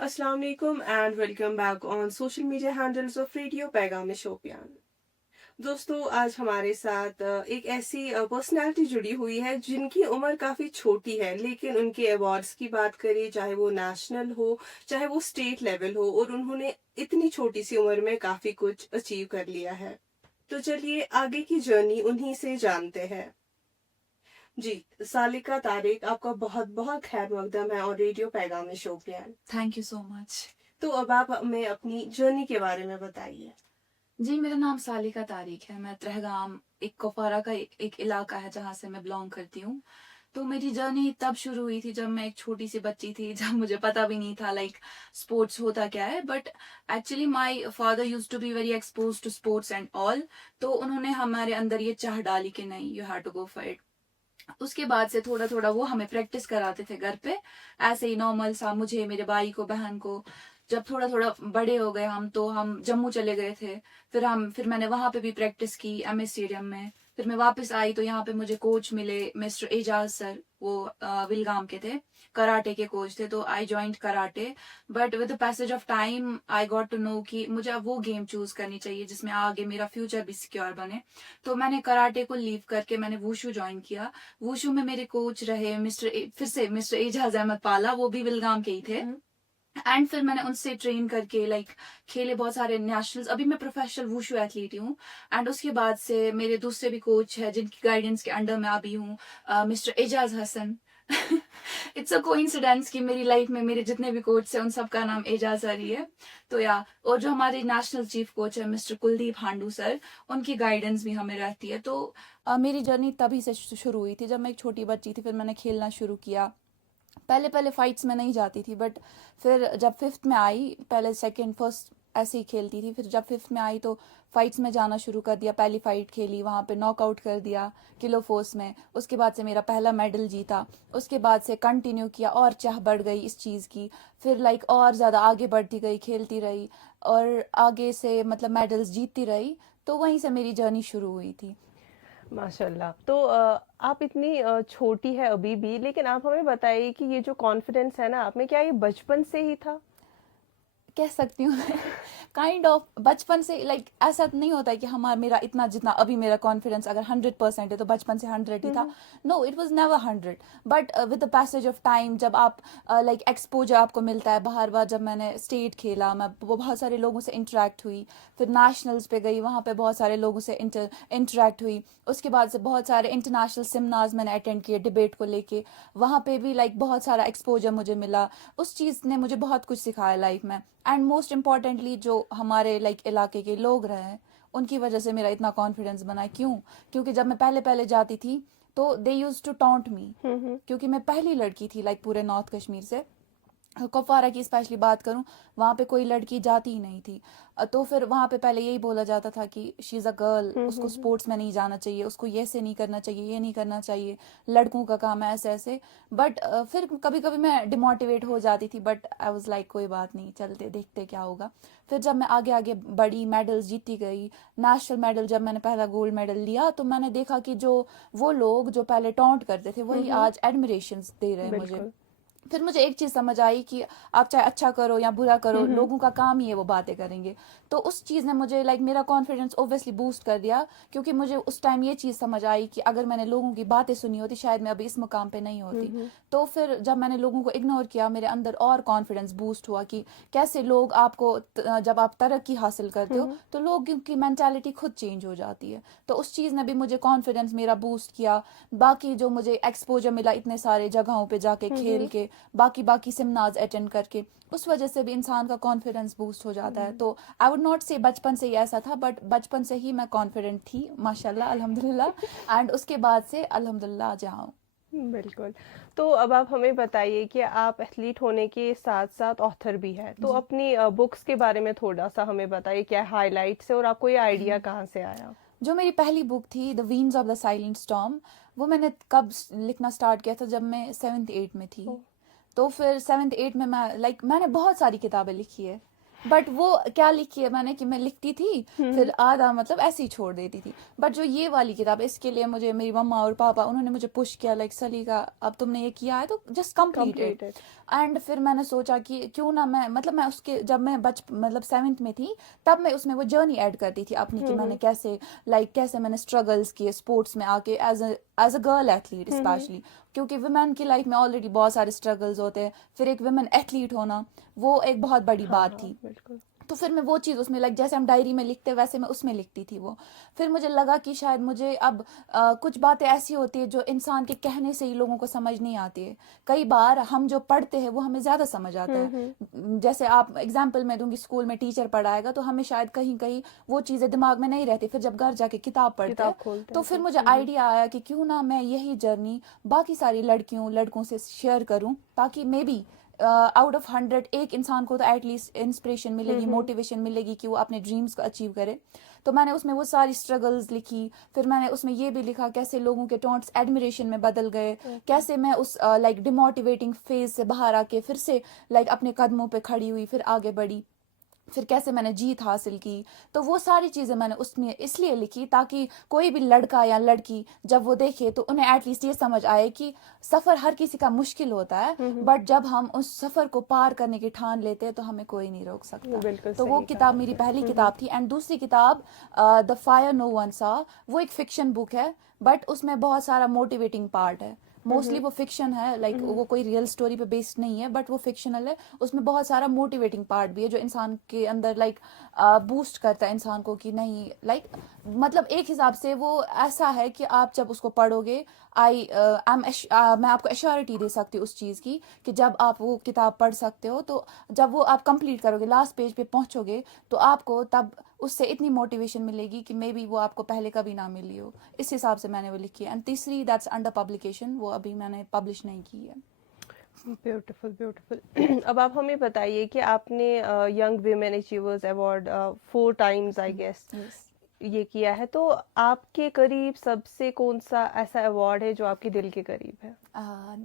السلام علیکم and welcome back on social media handles of radio پیغام شوپیان. دوستو آج ہمارے ساتھ ایک ایسی پرسنالٹی جڑی ہوئی ہے جن کی عمر کافی چھوٹی ہے، لیکن ان کے ایوارڈز کی بات کریں چاہے وہ نیشنل ہو چاہے وہ اسٹیٹ لیول ہو، اور انہوں نے اتنی چھوٹی سی عمر میں کافی کچھ اچیو کر لیا ہے. تو چلیے آگے کی جرنی انہی سے جانتے ہیں. جی سالکہ طارق، آپ کا بہت بہت خیر مقدم ہے اور ریڈیو پیغام شوپیان. تھینک یو سو مچ. تو اب آپ ہمیں اپنی جرنی کے بارے میں بتائیے. جی میرا نام سالکہ طارق ہے. میں ترہگام ایک کپوارہ کا ایک علاقہ ہے جہاں سے میں بلانگ کرتی ہوں. تو میری جرنی تب شروع ہوئی تھی جب میں ایک چھوٹی سی بچی تھی، جب مجھے پتا بھی نہیں تھا اسپورٹس ہوتا کیا ہے. But actually my father use to be very expose to sports and all. تو انہوں نے ہمارے اندر یہ چاہ ڈالی کہ نہیں، you have to go for it. اس کے بعد سے تھوڑا تھوڑا وہ ہمیں پریکٹس کراتے تھے گھر پہ، ایسے ہی نارمل سا. مجھے، میرے بھائی کو، بہن کو. جب تھوڑا تھوڑا بڑے ہو گئے تو ہم جموں چلے گئے تھے. پھر میں نے وہاں پہ بھی پریکٹس کی ایم اے اسٹیڈیم میں. پھر میں واپس آئی تو یہاں پہ مجھے کوچ ملے مسٹر اعجاز سر. وہ ولگام کے تھے، کراٹے کے کوچ تھے. تو I joined karate. But with the passage of time I got to know کہ مجھے اب وہ گیم چوز کرنی چاہیے جس میں آگے میرا فیوچر بھی سیکیور بنے. تو میں نے کراٹے کو لیو کر کے میں نے ووشو جوائن کیا. ووشو میں میرے کوچ رہے مسٹر اعجاز احمد پالا، وہ بھی ولگام کے ہی تھے. اینڈ پھر میں نے ان سے ٹرین کر کے کھیلے بہت سارے نیشنلز. ابھی میں پروفیشنل ووشو ایتھلیٹ ہوں. اینڈ اس کے بعد سے میرے دوسرے بھی کوچ ہیں جن کی گائیڈنس کے انڈر میں ابھی ہوں، mister Ejaz Hassan. It's a coincidence کہ میری لائف میں میرے جتنے بھی کوچ ہیں ان سب کا نام اعجاز سر ہی ہے. تو اور جو ہمارے نیشنل چیف کوچ ہے مسٹر کلدیپ ہانڈو سر، ان کی گائیڈنس بھی ہمیں رہتی ہے. تو میری جرنی تبھی سے شروع ہوئی تھی جب میں ایک چھوٹی بچی تھی. پھر میں نے کھیلنا شروع کیا. پہلے فائٹس میں نہیں جاتی تھی، بٹ پھر جب ففتھ میں آئی، پہلے سیکنڈ فرسٹ ایسے ہی کھیلتی تھی. پھر جب ففتھ میں آئی تو فائٹس میں جانا شروع کر دیا. پہلی فائٹ کھیلی، وہاں پہ ناک آؤٹ کر دیا کلو فورس میں. اس کے بعد سے میرا پہلا میڈل جیتا. اس کے بعد سے کنٹینیو کیا اور چاہ بڑھ گئی اس چیز کی. پھر اور زیادہ آگے بڑھتی گئی، کھیلتی رہی اور آگے سے میڈلز جیتتی رہی. تو وہیں سے میری جرنی شروع ہوئی تھی. ماشاء اللہ. تو آپ اتنی چھوٹی ہے ابھی بھی، لیکن آپ ہمیں بتائیے کہ یہ جو کانفیڈینس ہے نا آپ میں، کیا یہ بچپن سے ہی تھا؟ کہہ سکتی ہوں کائنڈ آف بچپن سے. ایسا نہیں ہوتا ہے کہ میرا اتنا جتنا ابھی میرا کانفیڈینس اگر 100% ہے تو بچپن سے 100 ہی تھا. No, it was never 100. But with the passage of time جب آپ ایکسپوجر آپ کو ملتا ہے باہر باہر. جب میں نے اسٹیٹ کھیلا، میں بہت سارے لوگوں سے انٹریکٹ ہوئی. پھر نیشنلز پہ گئی، وہاں پہ بہت سارے لوگوں سے انٹریکٹ ہوئی. اس کے بعد سے بہت سارے انٹرنیشنل سیمنارز میں نے اٹینڈ کیے ڈبیٹ کو لے کے. وہاں پہ بھی بہت سارا ایکسپوجر مجھے ملا. اس چیز نے مجھے بہت کچھ سکھایا لائف میں. اینڈ موسٹ امپورٹنٹلی جو ہمارے علاقے کے لوگ رہے ہیں ان کی وجہ سے میرا اتنا کانفیڈینس بنا ہے. کیونکہ جب میں پہلے جاتی تھی تو دے یوز ٹو ٹانٹ می، کیونکہ میں پہلی لڑکی تھی پورے نارتھ کشمیر سے. کپوارہ کی اسپیشلی بات کروں، وہاں پہ کوئی لڑکی جاتی ہی نہیں تھی. تو پھر وہاں پہ پہلے یہی بولا جاتا تھا کہ شی از اے گرل، اس کو اسپورٹس میں نہیں جانا چاہیے، اس کو یہ سے نہیں کرنا چاہیے، یہ نہیں کرنا چاہیے، لڑکوں کا کام ہے ایسے. بٹ پھر کبھی کبھی میں ڈیموٹیویٹ ہو جاتی تھی. بٹ آئی واز کوئی بات نہیں، چلتے دیکھتے کیا ہوگا. پھر جب میں آگے بڑی، میڈلز جیتی گئی. نیشنل میڈل جب میں نے پہلا گولڈ میڈل لیا تو میں نے دیکھا کہ وہ لوگ جو پہلے ٹونٹ کرتے تھے وہی آج ایڈمیریشنز دے رہے ہیں مجھے. پھر مجھے ایک چیز سمجھ آئی کہ آپ چاہے اچھا کرو یا برا کرو، لوگوں کا کام ہی ہے وہ باتیں کریں گے. تو اس چیز نے مجھے میرا کانفیڈینس اوبویسلی بوسٹ کر دیا، کیونکہ مجھے اس ٹائم یہ چیز سمجھ آئی کہ اگر میں نے لوگوں کی باتیں سنی ہوتی شاید میں ابھی اس مقام پہ نہیں ہوتی. تو پھر جب میں نے لوگوں کو اگنور کیا، میرے اندر اور کانفیڈینس بوسٹ ہوا کہ کیسے لوگ آپ کو، جب آپ ترقی حاصل کرتے ہو تو لوگوں کی مینٹالٹی خود چینج ہو جاتی ہے. تو اس چیز نے بھی مجھے کانفیڈینس میرا بوسٹ کیا. باقی جو مجھے ایکسپوجر ملا اتنے سارے جگہوں پہ جا کے کھیل کے، باقی سیمنارز اٹینڈ کر کے، اس وجہ سے بھی انسان کا کانفیڈینس بوسٹ ہو جاتا ہے. تو آئی ووڈ ناٹ سے بچپن سے ہی ایسا تھا، بٹ بچپن سے ہی میں کانفیڈنٹ تھی ماشاء اللہ الحمد للہ. اینڈ اس کے بعد سے الحمد للہ جہاں ہوں. بالکل. تو اب آپ ہمیں بتائیے کہ آپ ایتھلیٹ ہونے کے ساتھ ساتھ آتھر بھی ہے، تو اپنی بکس کے بارے میں تھوڑا سا ہمیں بتائیے، کیا ہائی لائٹس ہے اور آپ کو یہ آئیڈیا کہاں سے آیا؟ جو میری پہلی بک تھی the veins of the silent storm, وہ میں نے کب لکھنا اسٹارٹ کیا تھا جب میں 7th 8th میں تھی. تو پھر 7th 8th میں میں نے بہت ساری کتابیں لکھی ہے. بٹ وہ کیا لکھی ہے میں نے کہ میں لکھتی تھی پھر آدھا مطلب ایسے ہی چھوڑ دیتی تھی. بٹ جو یہ والی کتاب اس کے لیے مجھے میری مما اور پاپا انہوں نے مجھے پش کیا لائک سلیقہ اب تم نے یہ کیا ہے تو جسٹ کمپلیٹ اٹ. اینڈ پھر میں نے سوچا کہ کیوں نہ میں مطلب میں اس کے جب میں مطلب 7th میں تھی تب میں اس میں وہ جرنی ایڈ کرتی تھی اپنی کہ میں نے کیسے میں نے اسٹرگلس کیے اسپورٹس میں آ کے as a girl athlete especially, کیونکہ ویمن کی لائف میں آلریڈی بہت سارے اسٹرگلز ہوتے ہیں, پھر ایک ویمن ایتھلیٹ ہونا وہ ایک بہت بڑی بات تھی. تو پھر میں وہ چیز اس میں جیسے ہم ڈائری میں لکھتے ویسے میں اس میں لکھتی تھی وہ. پھر مجھے لگا کہ شاید مجھے اب کچھ باتیں ایسی ہوتی ہے جو انسان کے کہنے سے ہی لوگوں کو سمجھ نہیں آتی ہے. کئی بار ہم جو پڑھتے ہیں وہ ہمیں زیادہ سمجھ آتا ہے. جیسے آپ ایگزامپل میں دوں گی, اسکول میں ٹیچر پڑھائے گا تو ہمیں شاید کہیں کہیں وہ چیزیں دماغ میں نہیں رہتی, پھر جب گھر جا کے کتاب پڑھتے ہیں تو پھر مجھے آئیڈیا آیا کہ کیوں نہ میں یہی جرنی باقی ساری لڑکوں سے شیئر کروں, تاکہ مے بی آؤٹ آف 100 ایک انسان کو تو ایٹ لیسٹ انسپریشن ملے گی, موٹیویشن ملے گی کہ وہ اپنے ڈریمز کو اچیو کرے. تو میں نے اس میں وہ ساری اسٹرگلز لکھی. پھر میں نے اس میں یہ بھی لکھا کیسے لوگوں کے ٹونٹس ایڈمیریشن میں بدل گئے, کیسے میں اس لائک ڈیموٹیویٹنگ فیز سے باہر آ کے پھر سے لائک اپنے قدموں پہ کھڑی ہوئی, پھر آگے بڑھی, پھر کیسے میں نے جیت حاصل کی. تو وہ ساری چیزیں میں نے اس میں اس لیے لکھی تاکہ کوئی بھی لڑکا یا لڑکی جب وہ دیکھے تو انہیں ایٹ لیسٹ یہ سمجھ آئے کہ سفر ہر کسی کا مشکل ہوتا ہے, بٹ جب ہم اس سفر کو پار کرنے کی ٹھان لیتے ہیں تو ہمیں کوئی نہیں روک سکتا. تو وہ کتاب میری پہلی کتاب تھی. اینڈ دوسری کتاب دا فائر نو ون سا, وہ ایک فکشن بک ہے بٹ اس میں بہت سارا موٹیویٹنگ پارٹ ہے. موسٹلی وہ فکشن ہے, لائک وہ کوئی ریئل اسٹوری پہ بیسڈ نہیں ہے بٹ وہ فکشنل ہے. اس میں بہت سارا موٹیویٹنگ پارٹ بھی ہے جو انسان کے اندر لائک بوسٹ کرتا ہے انسان کو کہ نہیں لائک مطلب ایک حساب سے وہ ایسا ہے کہ آپ جب اس کو پڑھو گے میں آپ کو ایشورٹی دے سکتی ہوں اس چیز کی کہ جب آپ وہ کتاب پڑھ سکتے ہو تو جب وہ آپ کمپلیٹ کرو گے لاسٹ پیج پہ پہنچو گے تو آپ کو تب اس سے اتنی موٹیویشن ملے گی کہ مے بی وہ آپ کو پہلے کبھی نہ ملی ہو. اس حساب سے میں نے وہ لکھی ہے. اینڈ تیسری دیٹس انڈر پبلیکیشن, وہ ابھی میں نے پبلش نہیں کی ہے. Beautiful beautiful. اب آپ ہمیں بتائیے کہ آپ نے young women achievers award 4 times I guess یہ کیا ہے, تو آپ کے قریب سب سے کون سا ایسا ایوارڈ ہے جو آپ کے دل کے قریب ہے؟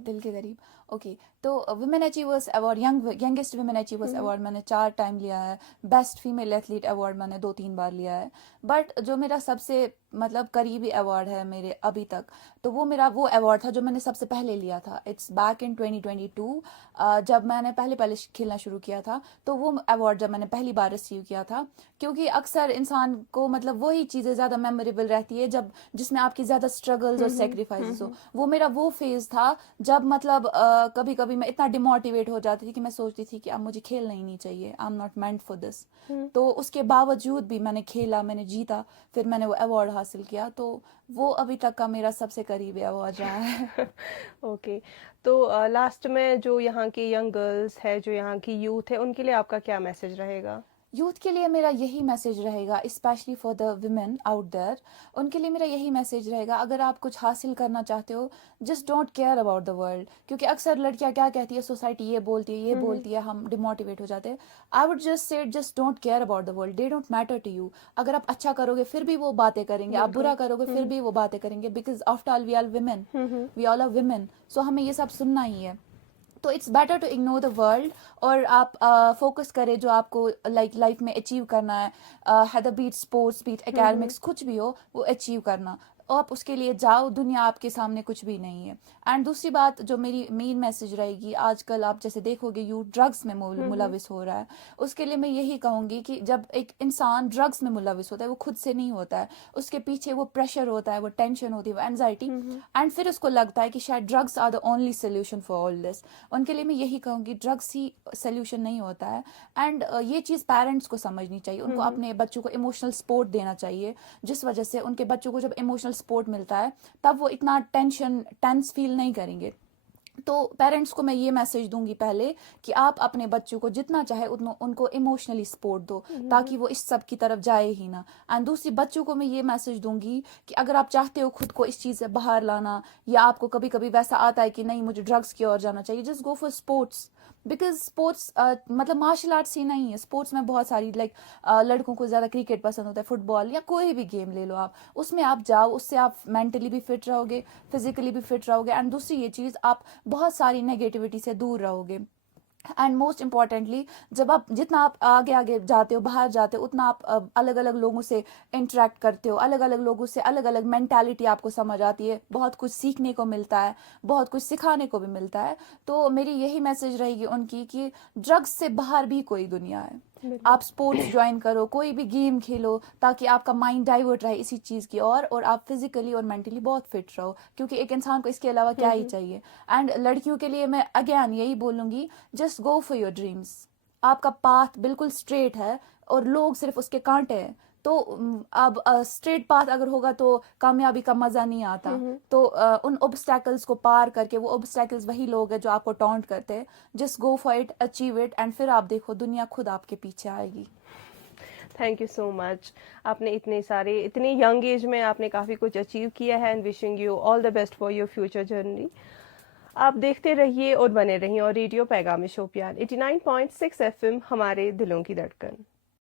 دل کے قریب اوکے. تو women achievers award youngest women achievers award میں نے 4 ٹائم لیا ہے. بیسٹ فیمیل ایتھلیٹ ایوارڈ میں نے 2-3 بار لیا ہے. بٹ جو میرا سب سے مطلب قریبی ایوارڈ ہے میرے ابھی تک, تو وہ میرا وہ ایوارڈ تھا جو میں نے سب سے پہلے لیا تھا. اٹس بیک ان 2022 جب میں نے پہلے کھیلنا شروع کیا تھا. تو وہ ایوارڈ جب میں نے پہلی بار ریسیو کیا تھا, کیونکہ اکثر انسان کو مطلب وہی چیزیں زیادہ میموریبل رہتی ہے جس میں آپ کی زیادہ اسٹرگلز اور سیکریفائسز ہو. وہ میرا وہ فیز تھا جب مطلب کبھی کبھی میں اتنا ڈیموٹیویٹ ہو جاتی تھی کہ میں سوچتی تھی کہ اب مجھے کھیلنا ہی نہیں چاہیے, I am not meant for this. تو اس کے باوجود بھی میں نے کھیلا, میں نے جیتا, پھر میں نے وہ ایوارڈ حاصل کیا. تو وہ ابھی تک کا میرا سب سے قریبی ایوارڈ رہا ہے. اوکے. تو لاسٹ میں جو یہاں کی ینگ گرلز ہے, جو یہاں کی یوتھ ہے, ان کے لیے آپ کا کیا میسج رہے گا؟ یوتھ کے لیے میرا یہی میسج رہے گا, especially for the women out there. ان کے لیے میرا یہی میسج رہے گا, اگر آپ کچھ حاصل کرنا چاہتے ہو just don't care about the world. کیونکہ اکثر لڑکیاں کیا کہتی ہے, سوسائٹی یہ بولتی ہے, ہم ڈیموٹیویٹ ہو جاتے ہیں. I would just say just don't care about the world, they don't matter to you. اگر آپ اچھا کرو گے پھر بھی وہ باتیں کریں گے, آپ برا کرو گے پھر بھی وہ باتیں کریں گے, because after all we are women, we all are women. So ہمیں یہ سب سننا ہی ہے. تو it's better to ignore the world, اور آپ فوکس کریں جو آپ کو لائف میں اچیو کرنا ہے, ہیدر بیٹ اسپورٹس بیٹ اکیڈمکس کچھ بھی ہو وہ اچیو کرنا. آپ اس کے لیے جاؤ, دنیا آپ کے سامنے کچھ بھی نہیں ہے. اینڈ دوسری بات جو میری مین میسج رہے گی, آج کل آپ جیسے دیکھو گے یوتھ ڈرگس میں ملوث ہو رہا ہے. اس کے لیے میں یہی کہوں گی کہ جب ایک انسان ڈرگس میں ملوث ہوتا ہے وہ خود سے نہیں ہوتا ہے, اس کے پیچھے وہ پریشر ہوتا ہے, وہ ٹینشن ہوتی ہے, وہ اینزائٹی, اینڈ پھر اس کو لگتا ہے کہ شاید drugs are the only solution for all this. ان کے لیے میں یہی کہوں گی ڈرگس ہی سلیوشن نہیں ہوتا ہے. اینڈ یہ چیز پیرنٹس کو سمجھنی چاہیے, ان کو اپنے بچوں کو ایموشنل سپورٹ دینا چاہیے, جس وجہ سے ان کے بچوں کو جب ایموشنل سپورٹ ملتا ہے تب وہ اتنا ٹینس فیل نہیں کریں گے. تو پیرنٹس کو میں یہ میسج دوں گی پہلے کہ آپ اپنے بچوں کو جتنا چاہے اتنا ان کو ایموشنلی سپورٹ دو, تاکہ وہ اس سب کی طرف جائے ہی نہ. اینڈ دوسری بچوں کو میں یہ میسج دوں گی کہ اگر آپ چاہتے ہو خود کو اس چیز سے باہر لانا, یا آپ کو کبھی کبھی ویسا آتا ہے کہ نہیں مجھے ڈرگس کی اور جانا چاہیے, just go for sports. Because sports مطلب مارشل آرٹس ہی نہیں ہے, اسپورٹس میں بہت ساری لائک لڑکوں کو زیادہ کرکٹ پسند ہوتا ہے, فٹ بال یا کوئی بھی گیم لے لو آپ, اس میں آپ جاؤ, اس سے آپ مینٹلی بھی فٹ رہو گے, فزیکلی بھی فٹ رہو گے. اینڈ دوسری یہ چیز آپ بہت ساری نیگیٹیوٹی سے دور رہو گے. اینڈ موسٹ امپورٹنٹلی جب آپ جتنا آپ آگے آگے جاتے ہو باہر جاتے ہو اتنا آپ الگ الگ لوگوں سے انٹریکٹ کرتے ہو, الگ الگ لوگوں سے الگ الگ مینٹیلٹی آپ کو سمجھ آتی ہے, بہت کچھ سیکھنے کو ملتا ہے, بہت کچھ سکھانے کو بھی ملتا ہے. تو میری یہی میسج رہے گی ان کی کہ ڈرگس سے باہر بھی کوئی دنیا ہے. آپ اسپورٹس جوائن کرو, کوئی بھی گیم کھیلو تاکہ آپ کا مائنڈ ڈائیورٹ رہے اسی چیز کی اور آپ فزیکلی اور مینٹلی بہت فٹ رہو, کیونکہ ایک انسان کو اس کے علاوہ کیا ہی چاہیے. اینڈ لڑکیوں کے لیے میں اگین یہی بولوں گی, just go for your dreams. آپ کا پاتھ بالکل اسٹریٹ ہے اور لوگ صرف اس کے کانٹے ہیں. تو اب اسٹریٹ پاتھ اگر ہوگا تو کامیابی کا مزہ نہیں آتا. تو ان اوبسٹیکلس کو پار کر کے, وہ اوبسٹیکلس وہی لوگ ہیں جو آپ کو ٹانٹ کرتے ہیں, just go for it, achieve it, and پھر آپ دیکھو دنیا خود آپ کے پیچھے آئے گی. تھینک یو سو مچ. آپ نے اتنی ینگ ایج میں آپ نے کافی کچھ اچیو کیا ہے, and wishing you all the best for your future journey. آپ دیکھتے رہیے اور بنے رہیے اور ریڈیو پیغام شوپیان 89.6 FM ہمارے دلوں کی دھڑکن.